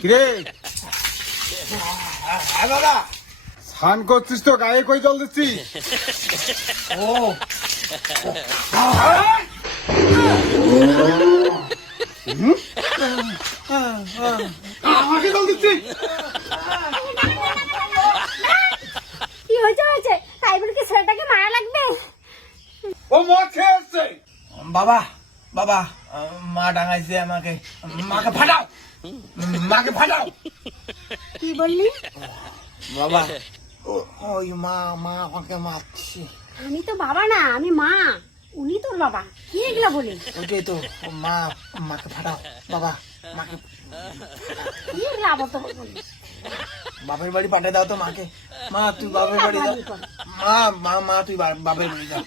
কিরে হ্যাঁ বাবা। স্নান করছিস তো, গায়ে কই জল দিচ্ছিস? ও আমাকে জল দিচ্ছিস? কি হয়েছে হয়েছে, তাই বলে কি ছেলেটাকে মারা লাগবে? ও মদ খেয়ে এসছে। বাবা বাবা, মা ডাঙাইছে আমাকে। মাকে ফাটাও, মাকে ফাটাও। কি বললি? বাবা ওই মা মা আমাকে মারছে। আমি তো বাবা না, আমি মা। উনি তোর বাবা। কি এগুলা বলি? ওইটাই তো, মা মাকে ফাটাও। বাবা মাকে কি এগুলা আবার তো বললি? বাপের বাড়ি পাঠিয়ে দাও তো মাকে। মা তুই বাপের বাড়ি যাও। মা মা মা তুই বাপের বাড়ি যাও।